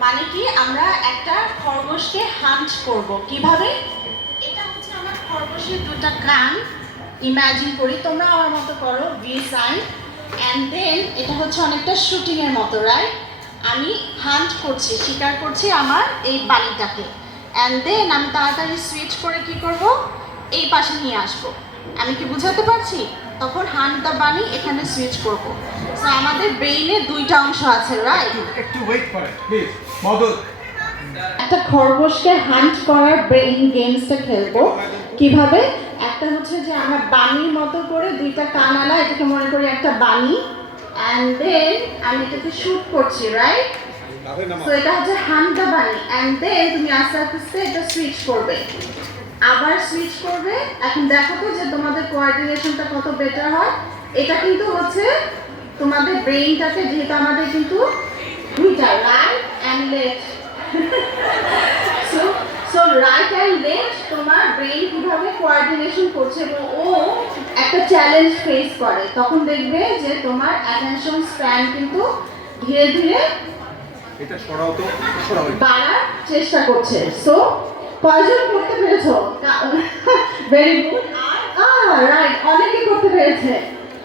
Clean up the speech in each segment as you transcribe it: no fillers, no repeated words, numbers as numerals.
মানে কি আমরা একটা খরগোশকে হান্ট করব কিভাবে? এটা হচ্ছে আমার খরগোশের দুটো কান, ইমাজিন করি, তোমরা আমার মতো করো ভি সাইন, অ্যান্ড দেন এটা হচ্ছে অনেকটা শুটিং এর মতো, রাইট? আমি হান্ট করছি, শিকার করছি আমার এই বালিটাকে, অ্যান্ড দেন আমি তাড়াতাড়ি সুইচ করে কি করব, এই পাশে নিয়ে আসবো। আমি কি বুঝাতে পারছি? তখন হান্ট দ্য বানি এখানে সুইচ করব। সো আমাদের ব্রেইনে দুইটা অংশ আছে, রাইট? একটু ওয়েট করেন প্লিজ মদত। একটা খরগোশকে হান্ট করার ব্রেইন গেমসটা খেলবো কিভাবে? একটা হচ্ছে যে আমরা বানির মতো করে দুইটা কানালা, এটাকে মনে করি একটা বানি, অ্যান্ড দেন আমি এটাকে শুট করছি, রাইট? সো এটা হচ্ছে হান্ট দ্য বানি, অ্যান্ড দেন তুমি আস্তে আস্তে এটা সুইচ করবে, আবার সুইচ করবে। এখন দেখো তো যে তোমাদের কোঅর্ডিনেশনটা কত বেটার হয়। এটা কিন্তু হচ্ছে তোমাদের ব্রেইনটাকে, যেহেতু আমাদের কিন্তু দুইটা right and left, so right and left তোমার ব্রেইন কিভাবে কোঅর্ডিনেশন করছে এবং ও একটা চ্যালেঞ্জ ফেস করে, তখন দেখবে যে তোমার অ্যাটেনশন স্প্যান কিন্তু ধীরে ধীরে এটা সরাও তো, বাড়ার চেষ্টা করছে। সো কয়জন করতে পেরেছো? Very good. আর রাইট, অনেকে করতে পেরেছে।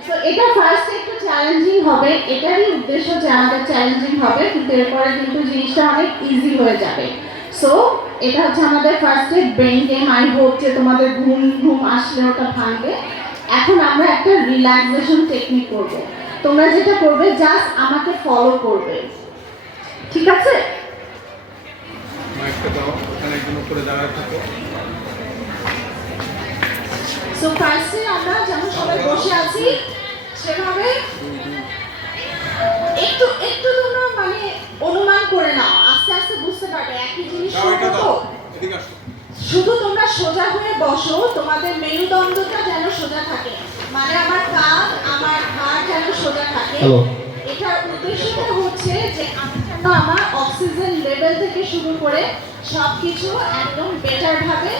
সো এটা ফার্স্টে একটু চ্যালেঞ্জিং হবে, এটারই উদ্দেশ্য যে আমাদের চ্যালেঞ্জিং হবে, কিন্তু এরপরে কিন্তু জিনিসটা অনেক ইজি হয়ে যাবে। সো এটা হচ্ছে আমাদের ফার্স্টে ব্রেন গেম। আই হোপ যে তোমাদের ঘুম ঘুম আসলে ওটা ভাঙবে। এখন আমরা একটা রিল্যাক্সেশন টেকনিক করব। তোমরা যেটা করবে জাস্ট আমাকে ফলো করবে, ঠিক আছে? মাইকটা দাও, ওখানে একজন উপরে দাঁড়ায় থাকো। সো ফার্স্টে আমরা যেমন সবাই বসে আছি সেভাবে একটু একটু তোমরা মানে অনুমান করে নাও, আস্তে আস্তে বুঝতে পারবে একই জিনিস করবো তো। শুধু তোমরা সোজা হয়ে বসো, তোমাদের মেরুদণ্ডটা যেন সোজা থাকে, মানে আমার কাঁধ আমার ঘাড় যেন সোজা থাকে। এটার উদ্দেশ্যটা হচ্ছে যে আমি যেন আমার অক্সিজেন লেভেল থেকে শুরু করে সবকিছু একদম বেটার ভাবে।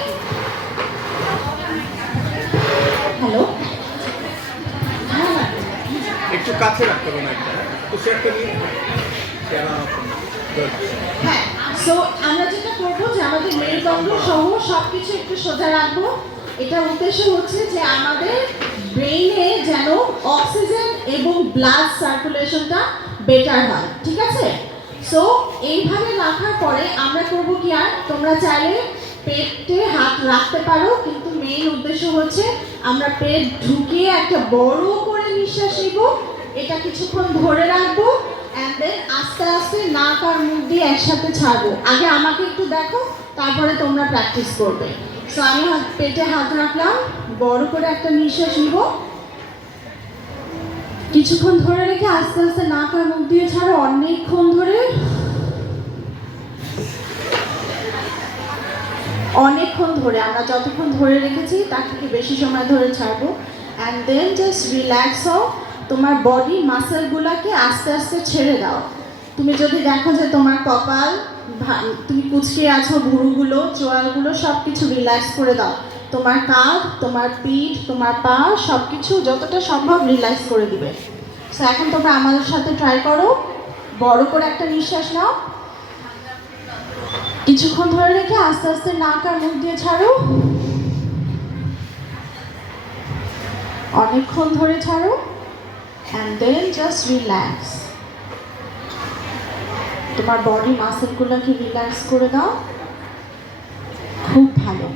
হ্যালো, একটু কাছে রাখতে হবে না, তো সেটা নিয়ে হ্যাঁ। সো আমরা যেটা করবো যে আমাদের মেরুদণ্ড সহ সবকিছু একটু সোজা রাখবো। এটার উদ্দেশ্য হচ্ছে যে আমাদের ব্রেইনে যেন অক্সিজেন এবং ব্লাড সার্কুলেশনটা বেটার হয়, ঠিক আছে? সো এইভাবে রাখার পরে আমরা করব কি, আর তোমরা চাইলে পেটে হাত রাখতে পারো, কিন্তু মেইন উদ্দেশ্য হচ্ছে আমরা পেট ঢুকিয়ে একটা বড় করে নিঃশ্বাস নিব, এটা কিছুক্ষণ ধরে রাখবো, অ্যান্ড দেন আস্তে আস্তে নাক আর মুখ দিয়ে একসাথে ছাড়বো। আগে আমাকে একটু দেখো, তারপরে তোমরা প্র্যাকটিস করবে। সো আমি পেটে হাত রাখলাম, বড় করে একটা নিঃশ্বাস নিব, কিছুক্ষণ ধরে রেখে আস্তে আস্তে নাক আর মুখ দিয়ে ছাড়ো, অনেকক্ষণ ধরে, অনেকক্ষণ ধরে, আমরা যতক্ষণ ধরে রেখেছি তার থেকে বেশি সময় ধরে ছাড়বো। অ্যান্ড দেন জাস্ট রিল্যাক্স হও, তোমার বডি মাসেলগুলোকে আস্তে আস্তে ছেড়ে দাও। তুমি যদি দেখো যে তোমার কপাল, তুমি কুচকে আছো, ভুরুগুলো, চোয়ালগুলো সব কিছু রিল্যাক্স করে দাও। তোমার কাঁধ, তোমার পিঠ, তোমার পা সব কিছু যতটা সম্ভব রিল্যাক্স করে দিবে। সো এখন তোমরা আমাদের সাথে ট্রাই করো, বড় করে একটা নিঃশ্বাস নাও, কিছুক্ষণ ধরে রেখে আস্তে আস্তে নাক আর মুখ দিয়ে ছাড়ো, অনেকক্ষণ ধরে ছাড়ো, অ্যান্ড দেন জাস্ট রিল্যাক্স। তোমার বডি মাসেলগুলোকে রিল্যাক্স করে দাও। খুব ভালো।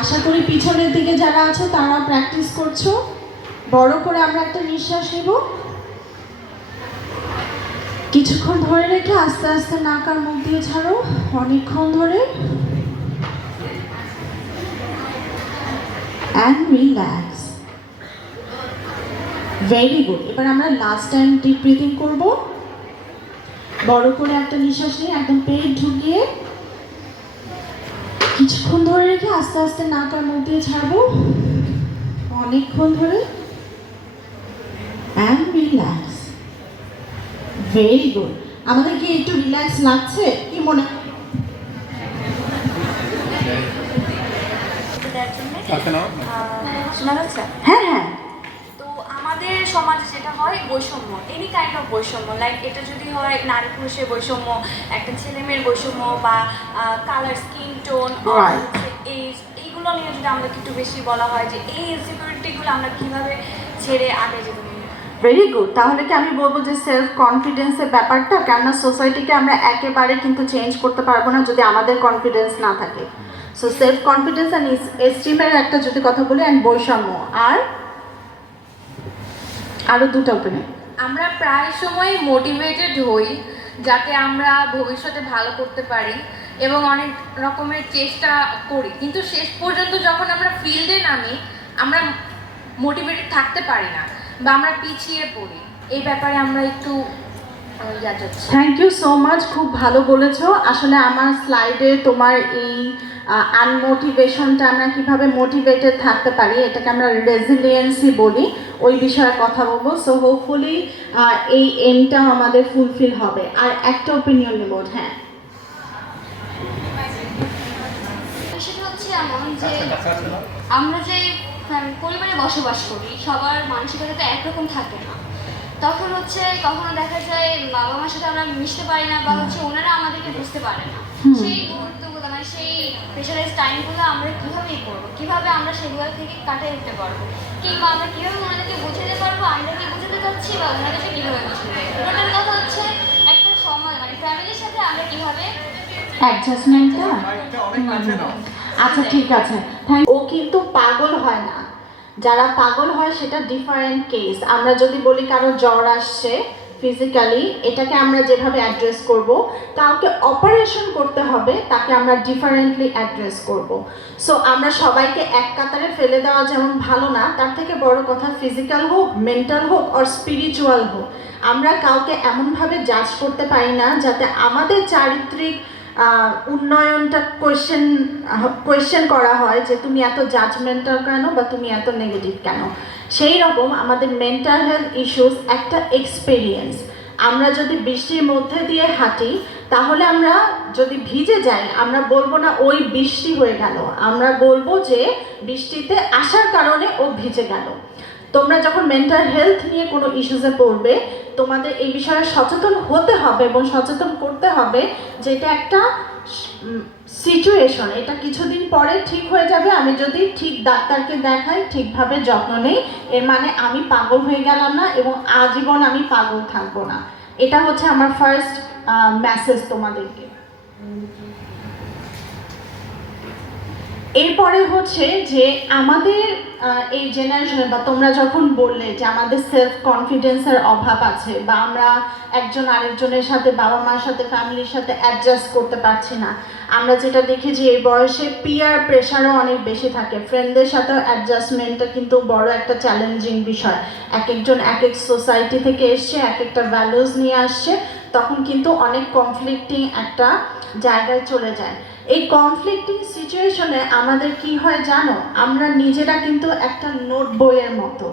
আশা করি পিছনের দিকে যারা আছে তারা প্র্যাকটিস করছো। বড় করে আমরা একটা নিঃশ্বাস নেব, কিছুক্ষণ ধরে রেখে আস্তে আস্তে নাক আর মুখ দিয়ে ছাড়ো, অনেকক্ষণ ধরে, অ্যান্ড রিল্যাক্স। Very good. এবার আমরা লাস্ট টাইম ডিপ ব্রিথিং করব। বড় করে একটা নিঃশ্বাস নিয়ে একদম পেট ঢুকিয়ে কিছুক্ষণ ধরে রেখে আস্তে আস্তে নাক আর মুখ দিয়ে ছাড়বো, অনেকক্ষণ ধরে, অ্যান্ড রিল্যাক্স। Very good. আমাদের কি একটু রিল্যাক্স লাগছে? কি মনে হয়? শোনা যাচ্ছে? হ্যাঁ হ্যাঁ। তো আমাদের আমাদের সমাজে যেটা হয় বৈষম্য, এনি কাইন্ড অফ বৈষম্য, লাইক এটা যদি হয় নারী পুরুষের বৈষম্য, একটা ছেলে মেয়ের বৈষম্য, বা কালার, স্কিন টোন, এজ, এইগুলো নিয়ে যদি আমাদেরকে একটু বেশি বলা হয় যে এই ইনসিকিউরিটিগুলো আমরা কীভাবে ছেড়ে আগে যেতে পারি। Very good. তাহলে কি আমি বলবো যে সেলফ কনফিডেন্সের ব্যাপারটা, কেননা সোসাইটিকে আমরা একেবারে কিন্তু চেঞ্জ করতে পারবো না যদি আমাদের কনফিডেন্স না থাকে। সো সেলফ কনফিডেন্স অ্যান্ড এস্টিমের একটা যদি কথা বলি, অ্যান্ড বৈষম্য, আর আরও দুটো ওপেনিং। আমরা প্রায় সময় মোটিভেটেড হই যাতে আমরা ভবিষ্যতে ভালো করতে পারি এবং অনেক রকমের চেষ্টা করি, কিন্তু শেষ পর্যন্ত যখন আমরা ফিল্ডে নামি আমরা মোটিভেটেড থাকতে পারি না বা আমরা পিছিয়ে পড়ি। এই ব্যাপারে আমরা একটু থ্যাংক ইউ সো মাচ, খুব ভালো বলেছো। আসলে আমার স্লাইডে তোমার এই আনমোটিভেশনটা, আমরা কীভাবে মোটিভেটেড থাকতে পারি, এটাকে আমরা রেজিলিয়েন্সি বলি, ওই বিষয়ে কথা বলবো। সো হোপফুলি এই এমটাও আমাদের ফুলফিল হবে। আর একটা ওপিনিয়ন নেব। হ্যাঁ, সেটা হচ্ছে এমন যে আমরা যে পরিবারে বসবাস করি সবার মানসিকতা তো একরকম থাকে না। তখন হচ্ছে কখনো দেখা যায় বাবা মার সাথে আমরা মিশতে পারি না, বা হচ্ছে ওনারা আমাদেরকে বুঝতে পারে না। সেই মুহূর্তগুলো মানে সেই প্রেশারাইজ টাইমগুলো আমরা কীভাবেই করবো, কীভাবে আমরা সেগুলো থেকে কাটিয়ে উঠতে পারবো, কিংবা আমরা কীভাবে ওনাদেরকে বুঝাতে পারবো আমরা কি বুঝাতে চাচ্ছি, বা ওনাদেরকে কীভাবে বুঝতে পারবো। ওটার কথা হচ্ছে একটা সমাজ মানে ফ্যামিলির সাথে আমরা কীভাবে অ্যাডজাস্টমেন্টটা। আচ্ছা ঠিক আছে, ও কিন্তু পাগল হয় না। যারা পাগল হয় সেটা ডিফারেন্ট কেস। আমরা যদি বলি কারো জ্বর আসছে ফিজিক্যালি, এটাকে আমরা যেভাবে অ্যাড্রেস করব, কাউকে অপারেশন করতে হবে তাকে আমরা ডিফারেন্টলি অ্যাড্রেস করব। সো আমরা সবাইকে এক কাতারে ফেলে দেওয়া যেমন ভালো না, তার থেকে বড় কথা ফিজিক্যাল হোক, মেন্টাল হোক আর স্পিরিচুয়াল হোক, আমরা কাউকে এমনভাবে করতে পারি না যাতে আমাদের চারিত্রিক উন্নয়নটা কোয়েশ্চেন করা হয় যে তুমি এত জাজমেন্টাল কেন, বা তুমি এত নেগেটিভ কেন। সেই রকম আমাদের মেন্টাল হেলথ ইস্যুস একটা এক্সপেরিয়েন্স। আমরা যদি বৃষ্টির মধ্যে দিয়ে হাঁটি, তাহলে আমরা যদি ভিজে যাই আমরা বলবো না ওই বৃষ্টি হয়ে গেল, আমরা বলবো যে বৃষ্টিতে আসার কারণে ও ভিজে গেল। তোমরা যখন মেন্টাল হেলথ নিয়ে কোনো ইস্যুসে পড়বে, তোমাদের এই বিষয়ে সচেতন হতে হবে এবং সচেতন করতে হবে যে এটা একটা সিচুয়েশন, এটা কিছুদিন পরে ঠিক হয়ে যাবে। আমি যদি ঠিক ডাক্তারকে দেখাই, ঠিকভাবে যত্ন নেই, এর মানে আমি পাগল হয়ে গেলাম না এবং আজীবন আমি পাগল থাকবো না। এটা হচ্ছে আমার ফার্স্ট মেসেজ তোমাদেরকে। এরপরে হচ্ছে যে আমাদের এই জেনারেশনে, বা তোমরা যখন বললে যে আমাদের সেলফ কনফিডেন্সের অভাব আছে, বা আমরা একজন আরেকজনের সাথে, বাবা মার সাথে, ফ্যামিলির সাথে অ্যাডজাস্ট করতে পারছি না, আমরা যেটা দেখি যে এই বয়সে পিয়ার প্রেশারও অনেক বেশি থাকে। ফ্রেন্ডদের সাথেও অ্যাডজাস্টমেন্টটা কিন্তু বড় একটা চ্যালেঞ্জিং বিষয়। এক একজন এক এক সোসাইটি থেকে এসছে, এক একটা ভ্যালুজ নিয়ে আসছে, তখন কিন্তু অনেক কনফ্লিক্টিং একটা জায়গায় চলে যায়। এই কনফ্লিক্টিং সিচুয়েশনে আমাদের কি হয় জানো, আমরা নিজেরা কিন্তু একটা নোট বইয়ের মতো।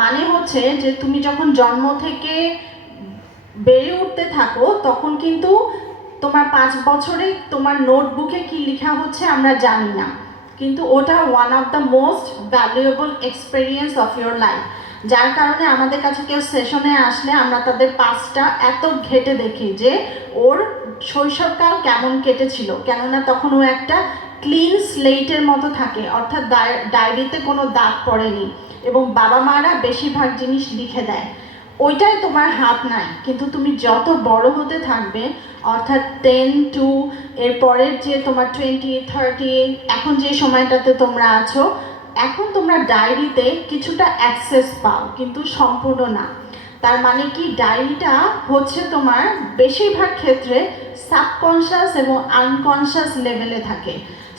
মানে হচ্ছে যে তুমি যখন জন্ম থেকে বেড়ে উঠতে থাকো, তখন কিন্তু তোমার 5 বছরে তোমার নোটবুকে কি লেখা হচ্ছে আমরা জানি না, কিন্তু ওটা one of the most valuable experience of your life. যার কারণে আমাদের কাছে কেউ সেশনে আসলে আমরা তাদের পাস্টটা এত ঘেটে দেখি যে ওর শৈশবকাল কেমন কেটেছিল, কেননা তখন ও একটা ক্লিন স্লেটের মতো থাকে, অর্থাৎ ডায়েরিতে কোনো দাগ পড়েনি, এবং বাবা মারা বেশিরভাগ জিনিস লিখে দেয়। ওইটাই তোমার হাত নাই, কিন্তু তুমি যত বড় হতে থাকবে, অর্থাৎ 10 to এরপরের যে তোমার 20, 30, এখন যে সময়টাতে তোমরা আছো, এখন তোমরা ডায়েরিতে কিছুটা অ্যাক্সেস পাও, কিন্তু সম্পূর্ণ না। তার মানে কি, ডায়েরিটা হচ্ছে তোমার বেশিরভাগ ক্ষেত্রে সাবকনশাস এবং আনকনশাস লেভেলে থাকে।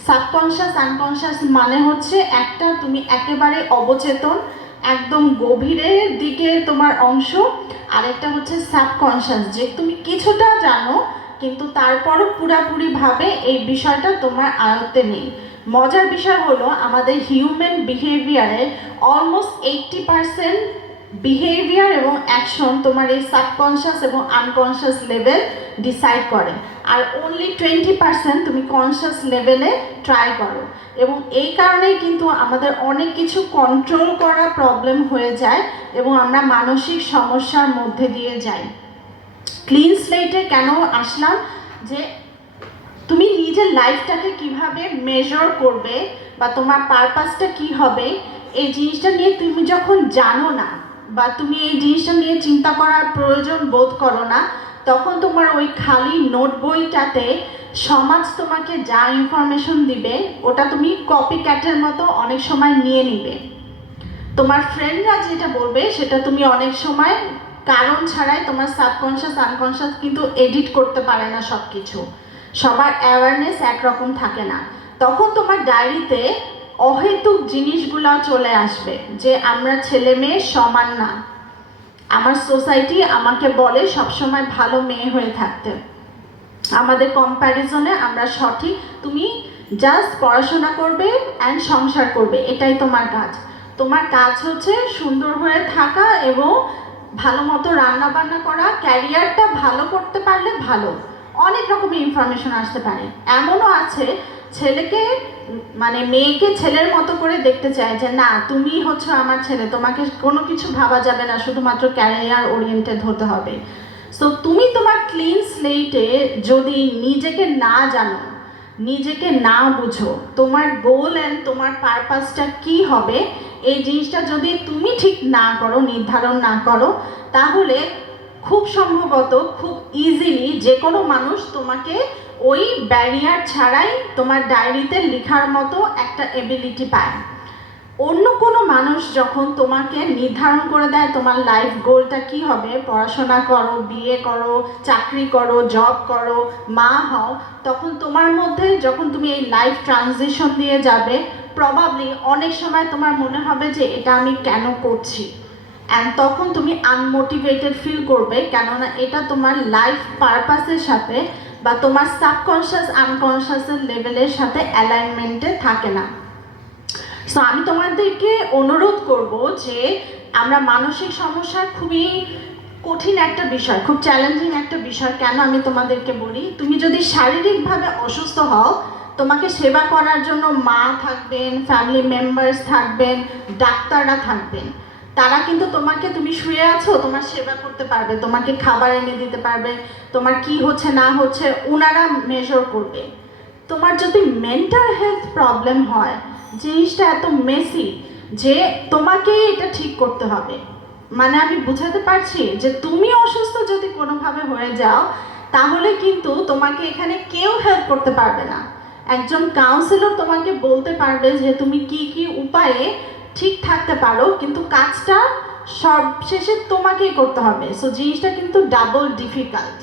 সাবকনশাস আনকনশাস মানে হচ্ছে একটা তুমি একেবারে অবচেতন, একদম গভীরের দিকে তোমার অংশ, আরেকটা হচ্ছে সাবকনশাস, যে তুমি কিছুটা জানো কিন্তু তারপরও পুরাপুরিভাবে এই বিষয়টা তোমার আয়ত্তে নেই। মজার বিষয় হলো আমাদের হিউম্যান বিহেভিয়ারের অলমোস্ট 80% বিহেভিয়ার এবং অ্যাকশন তোমার এই সাবকনশিয়াস এবং আনকনশিয়াস লেভেল ডিসাইড করে। আর অনলি 20% তুমি কনশিয়াস লেভেলে ট্রাই করো। এবং এই কারণেই কিন্তু আমাদের অনেক কিছু কন্ট্রোল করা প্রবলেম হয়ে যায় এবং আমরা মানসিক সমস্যার মধ্যে দিয়ে যাই। ক্লিন স্লেটে কেন আসলাম, যে তুমি নিজের লাইফটাকে কিভাবে মেজার করবে বা তোমার পারপাসটা কি হবে, এই জিনিসটা নিয়ে তুমি যখন জানো না বা তুমি এই জিনিসটা নিয়ে চিন্তা করার প্রয়োজন বোধ করো না, তখন তোমার ওই খালি নোট বইটাতে সমাজ তোমাকে যা ইনফরমেশন দিবে ওটা তুমি কপি ক্যাটের মতো অনেক সময় নিয়ে নিবে। তোমার ফ্রেন্ডরা যেটা বলবে সেটা তুমি অনেক সময় কারণ ছাড়াই, তোমার সাবকনশিয়াস আনকনশিয়াস কিন্তু এডিট করতে পারে না সব কিছু, সবার অ্যাওয়ারনেস একরকম থাকে না। তখন তোমার ডায়েরিতে অহেতুক জিনিসগুলো চলে আসবে যে আমরা ছেলে মেয়ে সমান না, আমার সোসাইটি আমাকে বলে সবসময় ভালো মেয়ে হয়ে থাকতে, আমাদের কম্প্যারিজনে আমরা সঠিক, তুমি জাস্ট পড়াশোনা করবে অ্যান্ড সংসার করবে, এটাই তোমার কাজ। তোমার কাজ হচ্ছে সুন্দর হয়ে থাকা এবং ভালো মতো রান্না বান্না করা, ক্যারিয়ারটা ভালো করতে পারলে ভালো। অনেক রকমের ইনফরমেশন আসতে পারে, এমনও আছে ছেলেকে মানে মেয়েকে ছেলের মতো করে দেখতে চায় যে না তুমি হচ্ছে আমার ছেলে, তোমাকে কোনো কিছু ভাবা যাবে না, শুধুমাত্র ক্যারিয়ার ওরিয়েন্টেড হতে হবে। সো তুমি তোমার ক্লিন স্লেটে যদি নিজেকে না জানো, নিজেকে না বুঝো, তোমার গোল অ্যান্ড তোমার পারপাসটা কি হবে এই জিনিসটা যদি তুমি ঠিক না করো, নির্ধারণ না করো, তাহলে খুব সম্ভবত খুব ইজিলি যে কোনো মানুষ তোমাকে ওই ব্যারিয়ার ছাড়াই তোমার ডায়েরিতে লেখার মতো একটা এবিলিটি পায়। অন্য কোনো মানুষ যখন তোমাকে নির্ধারণ করে দেয় তোমার লাইফ গোলটা কি হবে, পড়াশোনা করো, বিয়ে করো, চাকরি করো, জব করো, মা হও, তখন তোমার মধ্যে যখন তুমি এই লাইফ ট্রানজিশন দিয়ে যাবে, প্রবাবলি অনেক সময় তোমার মনে হবে যে এটা আমি কেন করছি, অ্যান্ড তখন তুমি আনমোটিভেটেড ফিল করবে, কেননা এটা তোমার লাইফ পারপাসের সাথে বা তোমার সাবকনশিয়াস আনকনশিয়াসের লেভেলের সাথে অ্যালাইনমেন্টে থাকে না। সো আমি তোমাদেরকে অনুরোধ করব যে আমরা মানসিক সমস্যার খুবই কঠিন একটা বিষয়, খুব চ্যালেঞ্জিং একটা বিষয়। কেন আমি তোমাদেরকে বলি, তুমি যদি শারীরিকভাবে অসুস্থ হও, তোমাকে সেবা করার জন্য মা থাকবেন, ফ্যামিলি মেম্বার্স থাকবেন, ডাক্তাররা থাকবেন, তারা কিন্তু তোমাকে, তুমি শুয়ে আছো তোমার সেবা করতে পারবে, তোমাকে খাবার এনে দিতে পারবে, তোমার কি হচ্ছে না হচ্ছে ওনারা মেজার করবে। তোমার যদি মেন্টাল হেলথ প্রবলেম হয়, জিনিসটা এত মেসি যে তোমাকেই এটা ঠিক করতে হবে। মানে আমি বুঝাতে পারছি যে তুমি অসুস্থ যদি কোনোভাবে হয়ে যাও, তাহলে কিন্তু তোমাকে এখানে কেউ হেল্প করতে পারবে না। একজন কাউন্সিলর তোমাকে বলতে পারবে যে তুমি কি কি উপায়ে ঠিক থাকতে পারো, কিন্তু কাজটা সবশেষে তোমাকেই করতে হবে। সো জিনিসটা কিন্তু ডাবল ডিফিকাল্ট।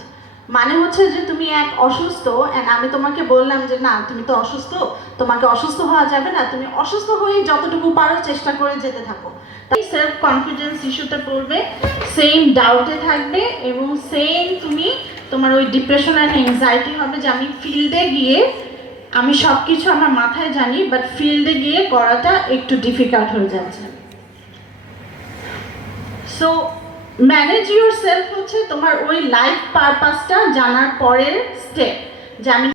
মানে হচ্ছে যে তুমি এক অসুস্থ, অ্যান্ড আমি তোমাকে বললাম যে না তুমি তো অসুস্থ, তোমাকে অসুস্থ হওয়া যাবে না, তুমি অসুস্থ হয়ে যতটুকু পারো চেষ্টা করে যেতে থাকো। তাই সেলফ কনফিডেন্স ইস্যুতে পড়বে, সেম ডাউটে থাকবে এবং সেম তুমি তোমার ওই ডিপ্রেশন অ্যান্ড অ্যাংজাইটি হবে যে আমি ফিল্ডে গিয়ে আমি সব কিছু আমার মাথায় জানি, বাট ফিল্ডে গিয়ে করাটা একটু ডিফিকাল্ট হয়ে যাচ্ছে। সো ম্যানেজ ইউর সেলফ হচ্ছে তোমার ওই লাইফ পারপাসটা জানার পরের স্টেপ, যে আমি